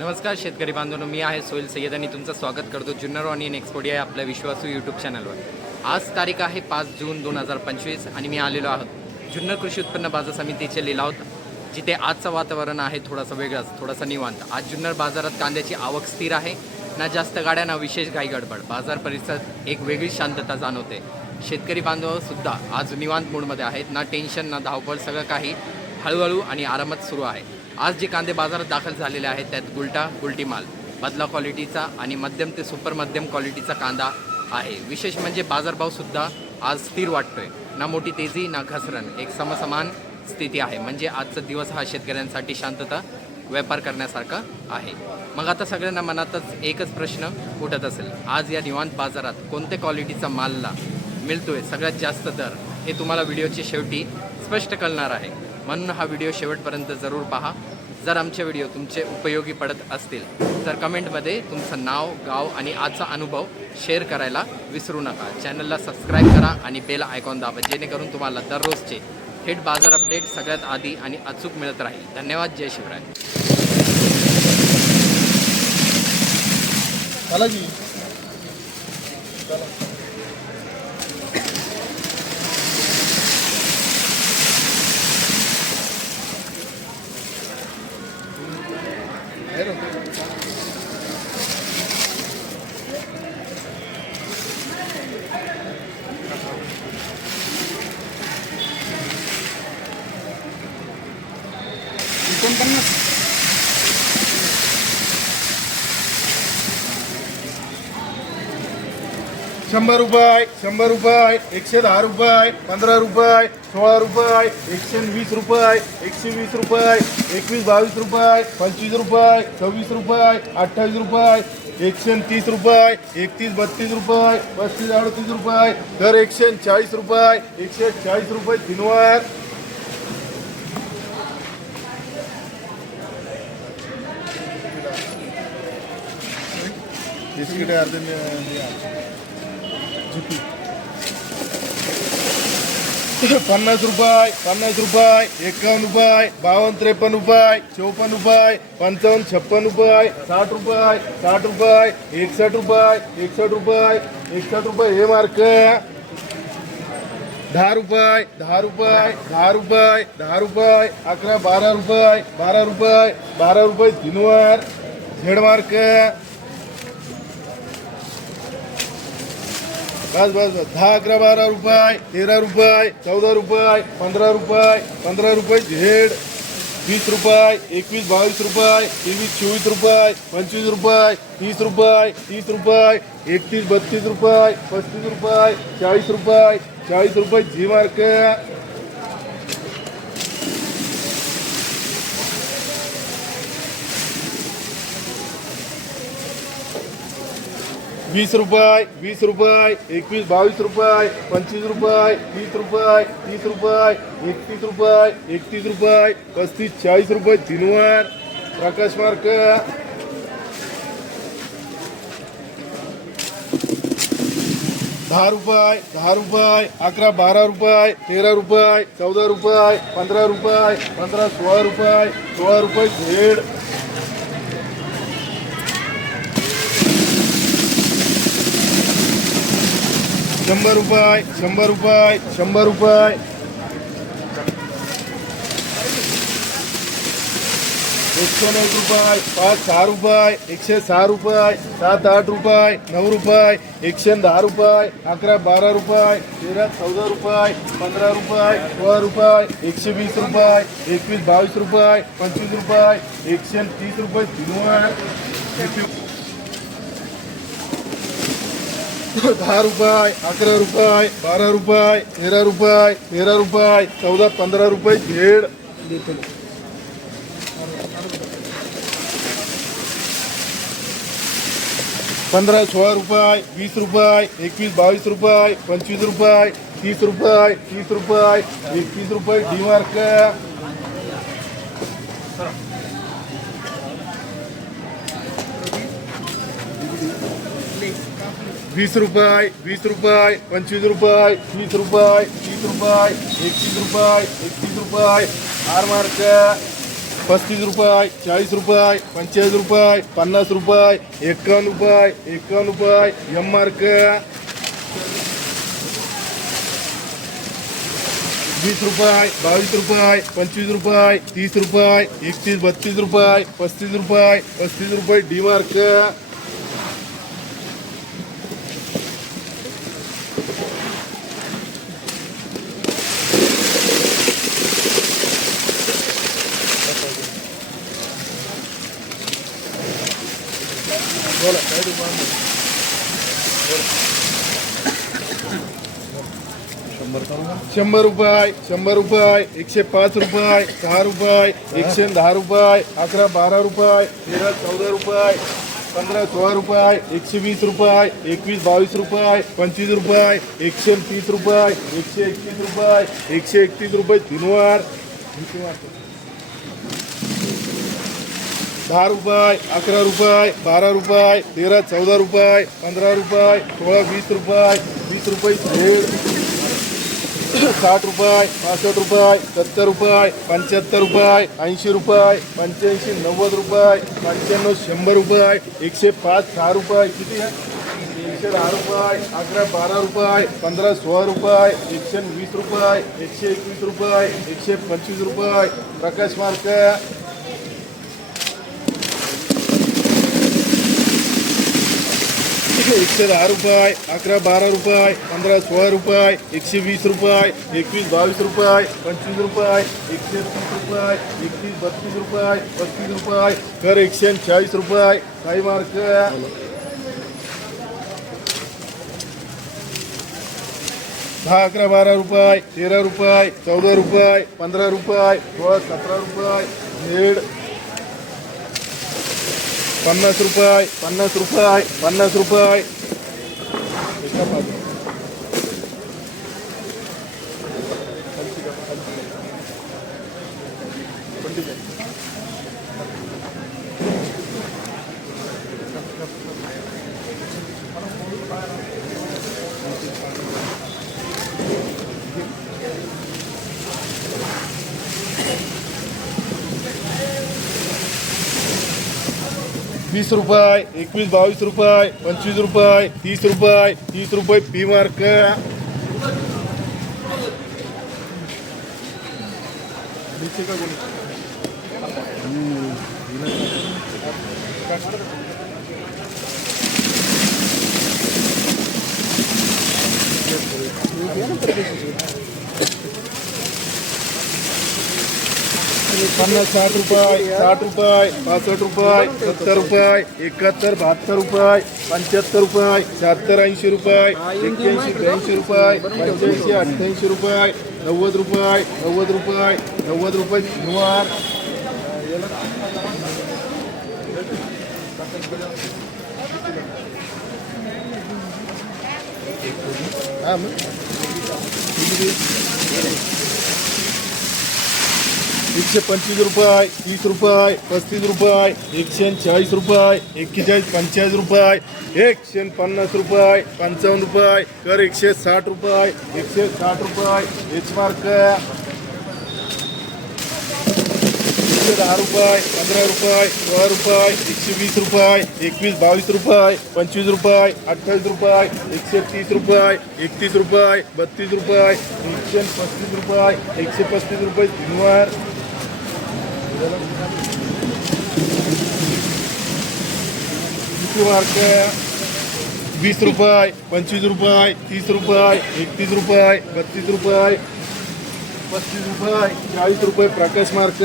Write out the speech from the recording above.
नमस्कार शेतकरी बांधवांनो मी आहे सोहेल सय्यद आणि तुमचं स्वागत करतो जुन्नर ऑनियन एक्सपोर्ट या आपल्या विश्वासू यूट्यूब चॅनलवर आज तारीख आहे पाच जून दोन हजार पंचवीस आणि मी आलेलो आहोत जुन्नर कृषी उत्पन्न बाजार समितीचे लिलावत जिथे आजचं वातावरण आहे थोडासा वेगळाच थोडासा निवांत. आज जुन्नर बाजारात कांद्याची आवक स्थिर आहे ना जास्त गाड्या ना विशेष घाई गडबड. बाजार परिसरात एक वेगळी शांतता जाणवते. शेतकरी बांधवसुद्धा आज निवांत मूडमध्ये आहेत ना टेन्शन ना धावपळ सगळं काही हळूहळू आणि आरामात सुरू आहे. आज जे कांदे बाजारात दाखल झालेले आहेत त्यात गुलटा गुलटी माल बदला क्वालिटीचा आणि मध्यम ते सुपर मध्यम क्वालिटीचा कांदा आहे. विशेष म्हणजे बाजारभावसुद्धा आज स्थिर वाटतोय. ना मोठी तेजी ना घसरण. एक समसमान स्थिती आहे. म्हणजे आजचा दिवस हा शेतकऱ्यांसाठी शांतता व्यापार करण्यासारखा आहे. मग आता सगळ्यांना मनातच एकच प्रश्न उठत असेल. आज या निवांत बाजारात कोणत्या क्वालिटीचा मालला मिळतोय? सगळ्यात जास्त दर हे तुम्हाला व्हिडिओच्या शेवटी स्पष्ट कळणार आहे. म्हणून हा व्हिडिओ शेवटपर्यंत जरूर पहा. जर आमचे व्हिडिओ तुमचे उपयोगी पडत असतील तर कमेंटमध्ये तुमचं नाव गाव आणि आजचा अनुभव शेअर करायला विसरू नका. चॅनलला सबस्क्राईब करा आणि बेल आयकॉन दाबा जेणेकरून तुम्हाला दररोजचे थेट बाजार अपडेट सगळ्यात आधी आणि अचूक मिळत राहील. धन्यवाद. जय शिवराय. Pero... शंभर रुपये शंभर रुपये एकशे दहा रुपये पंधरा रुपये सोळा रुपये एकशे वीस रुपये एकशे वीस रुपये एकवीस बावीस रुपये पंचवीस रुपये सव्वीस रुपये अठ्ठावीस रुपये एकशे तीस रुपये एकतीस बत्तीस रुपये पस्तीस अडतीस रुपये तर एकशे चाळीस रुपये एकशे चाळीस रुपये तीनवर. बिस्किट अर्धे झुकी पन्नास रुपये पन्नास रुपये एकावन्न रुपये बावन्न त्रेपन्न रुपये चौपन्न रुपये पंचावन्न छप्पन रुपये साठ रुपये साठ रुपये एकसष्ट रुपये एकसष्ट रुपये एकसष्ट रुपये हे मार्क दहा रुपये दहा रुपये दहा रुपये दहा रुपये अकरा बारा रुपये बारा रुपये बारा रुपये तीनवर झेड मार्क बस बस बस. दहा अकरा बारा रुपये तेरा रुपये चौदा रुपये पंधरा रुपये पंधरा रुपये झेड वीस रुपये एकवीस बावीस रुपये तेवीस चोवीस रुपये पंचवीस रुपये तीस रुपये तीस रुपये एकतीस बत्तीस रुपये पस्तीस रुपये चाळीस रुपये चाळीस रुपये जी मार्क. वीस रुपये वीस रुपये एकवीस बावीस रुपये पंचवीस रुपये तीस रुपये तीस रुपये एकतीस रुपये एकतीस रुपये पस्तीस चाळीस रुपये तीनवर. प्रकाश मार्क. दहा रुपये दहा रुपये अकरा बारा रुपये तेरा रुपये चौदा रुपये पंधरा रुपये पंधरा सोळा रुपये सोळा रुपये झेड शंभर रुपये शंभर रुपये शंभर रुपये। एक रुपये, पाच सहा रुपये, एकशे सहा रुपये, सात आठ रुपये, नऊ रुपये, एकशे दहा रुपये, अकरा बारा रुपये, तेरा चौदा रुपये, पंधरा रुपये, सोळा रुपये, एकशे वीस रुपये, एकवीस बावीस रुपये, पंचवीस रुपये, एकशे तीस रुपये. दहा रुपये अकरा रुपये बारा रुपये तेरा रुपये तेरा रुपये चौदा पंधरा रुपये झेड पंधरा सोळा रुपये वीस रुपये एकवीस बावीस रुपये पंचवीस रुपये तीस रुपये तीस रुपये एकवीस रुपये डी मार्क वीस रुपये वीस रुपये पंचवीस रुपये वीस रुपये तीस रुपये एकतीस रुपये एकतीस रुपये आर मार्क पस्तीस रुपये चाळीस रुपये पंचेचाळीस रुपये पन्नास रुपये एक्कावन्न रुपये एक्कावन्न रुपये एम मार्क वीस रुपये बावीस रुपये पंचवीस रुपये तीस रुपये एकतीस बत्तीस रुपये पस्तीस रुपये पस्तीस रुपये डी मार्क शंभर रुपये शंभर रुपये एकशे पाच रुपये सहा रुपये एकशे दहा रुपये अकरा बारा रुपये तेरा चौदा रुपये पंधरा सोळा रुपये एकशे वीस रुपये एकवीस बावीस रुपये पंचवीस रुपये एकशे तीस रुपये एकशे एकतीस रुपये एकशे एकतीस रुपये तीनवार दहा रुपये अकरा रुपये बारा रुपये तेरा चौदा रुपये पंधरा रुपये सोळा वीस रुपये वीस रुपये दीड साठ रुपये पासष्ट रुपये सत्तर रुपये पंच्याहत्तर रुपये ऐंशी रुपये पंच्याऐंशी नव्वद रुपये पंच्याण्णव शंभर रुपये एकशे पाच सहा रुपये किती आहे? एकशे दहा रुपये अकरा बारा रुपये पंधरा सोळा रुपये एकशे वीस रुपये एकशे एकवीस रुपये एकशे पंचवीस रुपये प्रकाश मार्क एकशे दहा रुपये अकरा बारा रुपये पंधरा सोळा रुपये एकशे वीस रुपये एकवीस बावीस रुपये पंचवीस रुपये एकशे तीस रुपये एकतीस बत्तीस रुपये पस्तीस रुपये कर एकशे चाळीस रुपये काही मार्क. दहा अकरा बारा रुपये तेरा रुपये चौदा रुपये पंधरा रुपये सोळा सतरा रुपये दीड पन्नास रुपये पन्नास रुपये पन्नास रुपये. वीस रुपये एकवीस बावीस रुपये पंचवीस रुपये तीस रुपये तीस रुपये पी मार्क पन्नास साठ रुपये साठ रुपये पासष्ट रुपये सत्तर रुपये एकाहत्तर बहात्तर रुपये पंच्याहत्तर रुपये शहात्तर ऐंशी रुपये एक्क्याऐंशी ब्याऐंशी रुपये पंच्याऐंशी अठ्ठ्याऐंशी रुपये नव्वद रुपये नव्वद रुपये नव्वद रुपये शनिवार हा मग. एकशे पंचवीस रुपये, तीस रुपये, पस्तीस रुपये, एकशे चाळीस रुपये, एक्केचाळीस, पंचेचाळीस रुपये, एकशे पन्नास रुपये, पंचावन्न रुपये, कर एकशे साठ रुपये, एकशे साठ रुपये एच मार्क एकशे दहा रुपये, पंधरा रुपये, सोळा रुपये, एकशे वीस रुपये, एकवीस, बावीस रुपये, पंचवीस रुपये, अठ्ठावीस रुपये, एकशे तीस रुपये, एकतीस रुपये, बत्तीस रुपये, एकशे पस्तीस रुपये, एकशे पस्तीस रुपये वीस रुपये पंचवीस रुपये तीस रुपये एकतीस रुपये बत्तीस रुपये पस्तीस रुपये चाळीस रुपये प्रकाश मार्क.